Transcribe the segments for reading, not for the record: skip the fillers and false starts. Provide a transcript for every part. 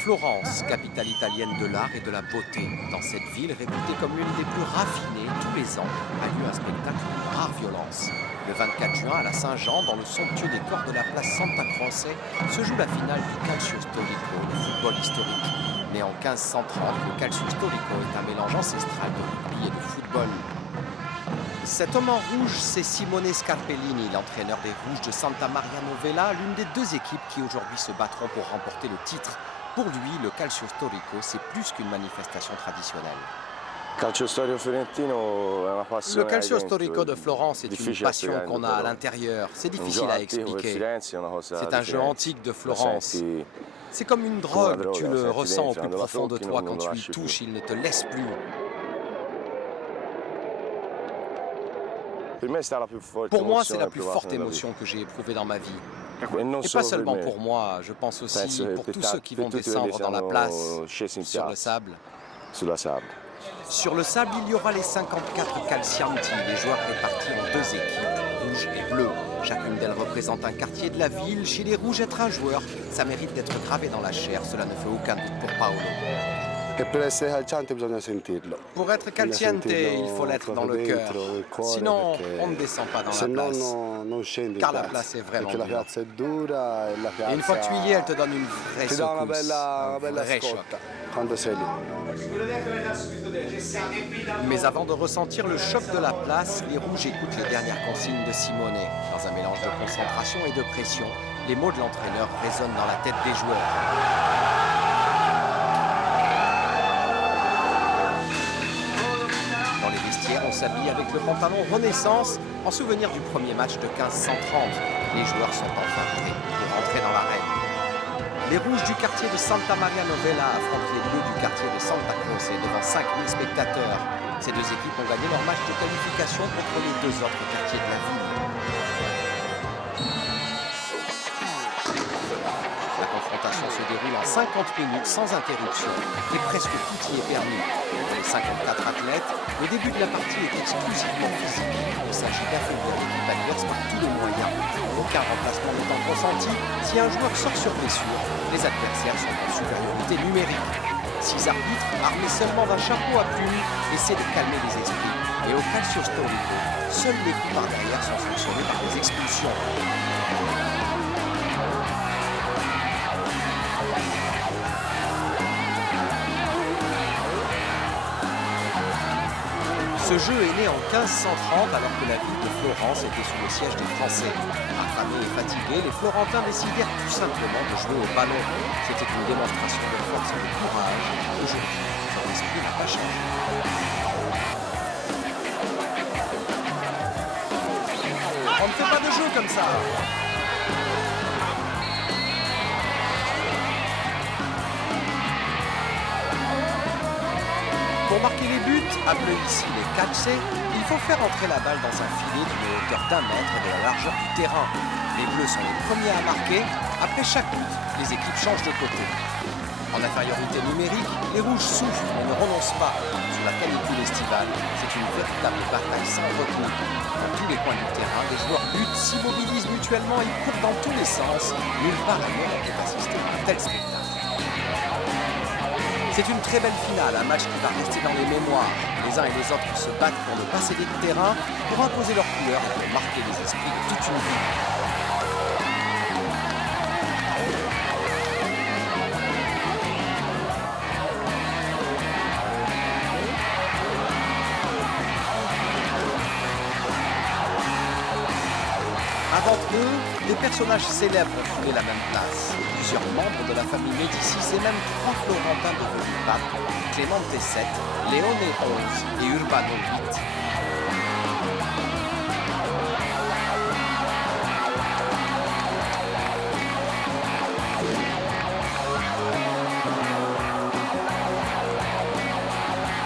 Florence, capitale italienne de l'art et de la beauté. Dans cette ville, réputée comme l'une des plus raffinées, tous les ans a lieu un spectacle de rare violence. Le 24 juin, à la Saint-Jean, dans le somptueux décor de la place Santa Croce, se joue la finale du Calcio Storico, le football historique. Né en 1530, le Calcio Storico est un mélange ancestral de rugby et de football. Cet homme en rouge, c'est Simone Scarpellini, l'entraîneur des Rouges de Santa Maria Novella, l'une des deux équipes qui aujourd'hui se battront pour remporter le titre. Pour lui, le Calcio Storico, c'est plus qu'une manifestation traditionnelle. Le Calcio Storico de Florence est une passion qu'on a à l'intérieur. C'est difficile à expliquer. C'est un jeu antique de Florence. C'est comme une drogue, tu le ressens au plus profond de toi quand tu y touches, il ne te laisse plus. Pour moi, c'est la plus forte émotion que j'ai éprouvée dans ma vie. Et pas seulement pour moi, je pense aussi pour tous ceux qui vont descendre dans la place, sur le sable. Sur le sable, il y aura les 54 calcianti, les joueurs répartis en deux équipes, rouges et bleues. Chacune d'elles représente un quartier de la ville. Chez les rouges, être un joueur, ça mérite d'être gravé dans la chair. Cela ne fait aucun doute pour Paolo. Pour être calciante, il faut l'être dans le cœur. Sinon, on ne descend pas dans la place. Car la place est vraiment dure. Et une fois que tu y es, elle te donne une vraie secousse, un vrai choc. Mais avant de ressentir le choc de la place, les rouges écoutent les dernières consignes de Simone. Dans un mélange de concentration et de pression, les mots de l'entraîneur résonnent dans la tête des joueurs. On s'habille avec le pantalon Renaissance en souvenir du premier match de 1530. Les joueurs sont enfin prêts pour rentrer dans l'arène. Les rouges du quartier de Santa Maria Novella affrontent les bleus du quartier de Santa Croce devant 5000 spectateurs. Ces deux équipes ont gagné leur match de qualification contre les deux autres quartiers de la ville. La confrontation se déroule en 50 minutes sans interruption et presque tout y est permis. Pour les 54 athlètes, le début de la partie est exclusivement physique. Il s'agit d'affaiblir l'équipe adverse par tous les moyens. Aucun remplacement n'étant consenti, si un joueur sort sur blessure, les adversaires sont en supériorité numérique. 6 arbitres, armés seulement d'un chapeau à plumes, essaient de calmer les esprits. Et au Calcio Storico, seuls les coups par derrière sont sanctionnés par des expulsions. Ce jeu est né en 1530 alors que la ville de Florence était sous le siège des Français. Affamés et fatigués, les Florentins décidèrent tout simplement de jouer au ballon. C'était une démonstration de force et de courage. Aujourd'hui, leur esprit n'a pas changé. On ne fait pas de jeu comme ça. Pour marquer les buts, appelés ici les calce, il faut faire entrer la balle dans un filet d'une hauteur d'1 mètre de la largeur du terrain. Les bleus sont les premiers à marquer. Après chaque but, les équipes changent de côté. En infériorité numérique, les rouges souffrent mais ne renoncent pas. Sous la canicule estivale, c'est une véritable bataille sans retenue. Dans tous les coins du terrain, les joueurs butent, s'immobilisent mutuellement et courent dans tous les sens. Nulle part ailleurs on peut assister à un tel spectacle. C'est une très belle finale, un match qui va rester dans les mémoires. Les uns et les autres se battent pour ne pas céder de terrain, pour imposer leurs couleurs et pour marquer les esprits de toute une vie. Avant eux, des personnages célèbres ont foulé la même place. Plusieurs membres de la famille Médicis et même 3 Florentins devenus papes, Clémente VII, Léone XI et Urbano VIII.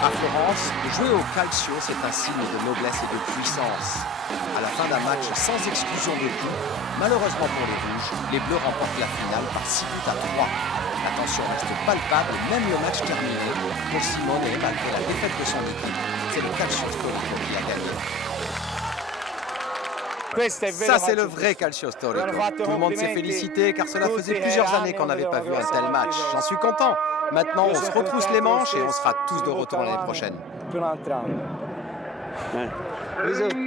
À Florence, jouer au calcio, c'est un signe de noblesse et de puissance. À la fin d'un match sans exclusion de coups, malheureusement pour les rouges, les bleus remportent la finale par 6 buts à 3. La tension reste palpable, même le match terminé. Pour Simone, malgré la défaite de son équipe, c'est le Calcio Storico qui a gagné. Ça, c'est le vrai calcio storico. Tout le monde s'est félicité car cela faisait plusieurs années qu'on n'avait pas vu un tel match. J'en suis content. Maintenant, on se retrousse les manches et on sera tous de retour l'année prochaine. Bisous.